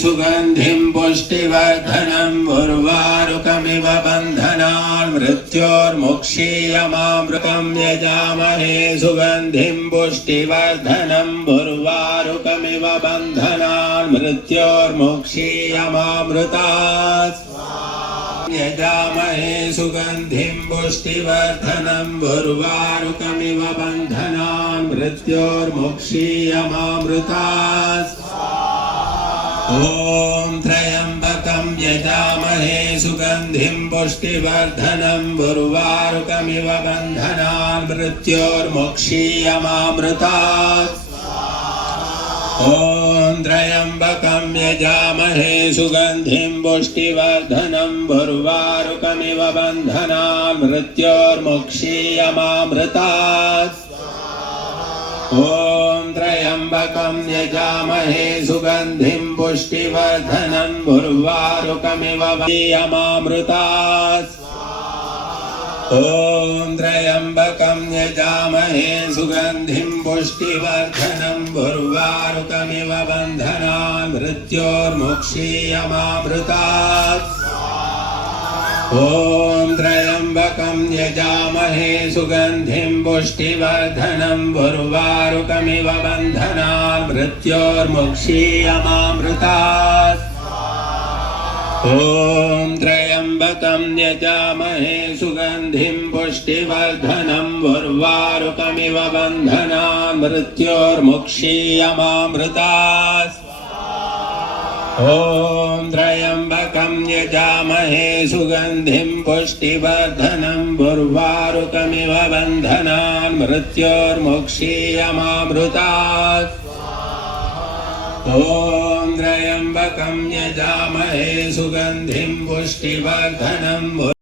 सुगन्धिं पुष्टिवर्धनं उर्वारुकमिव बन्धनान् मृत्योर्मुक्षीयमामृतं यजामहे सुगन्धिं पुष्टिवर्धनं उर्वारुकमिव बन्धनान् मृत्योर्मुक्षीयमामृतात् यजामहे सुगन्धिं पुष्टिवर्धनं उर्वारुकमिव बन्धनान् मृत्योर्मुक्षीयमामृतात् ॐ त्र्यम्बकं यजामहे सुगन्धिं पुष्टिवर्धनं उर्वारुकमिव बन्धनान् मृत्योर्मुक्षीयमामृतात् ॐ त्र्यम्बकं यजामहे सुगन्धिं पुष्टिवर्धनं उर्वारुकमिव बन्धनान् मृत्योर्मुक्षीयमामृतात् ॐ त्र्यम्बकं यजामहे सुगन्धिं पुष्टिवर्धनं उर्वारुकमिव बन्धनान् ॐ त्र्यम्बकं यजामहे सुगन्धिं पुष्टिवर्धनं उर्वारुकमिव बन्धनान् मृत्योर्मुक्षीयमामृतात् ॐ त्र्यम्बकं यजामहे सुगन्धिं पुष्टिवर्धनं उर्वारुकमिव बन्धनान् मृत्योर्मुक्षीयमामृतात् ॐ त्र्यम्बकं यजामहे सुगन्धिं पुष्टिवर्धनं उर्वारुकमिव बन्धनान् मृत्योर्मुक्षीयमामृतात् ॐ त्र्यम्बकं यजामहे सुगन्धिं पुष्टिवर्धनं उर्वारुकमिव बन्धनान् मृत्योर्मुक्षीयमामृतात् ॐ त्र्यम्बकं यजामहे सुगन्धिं पुष्टिवर्धनं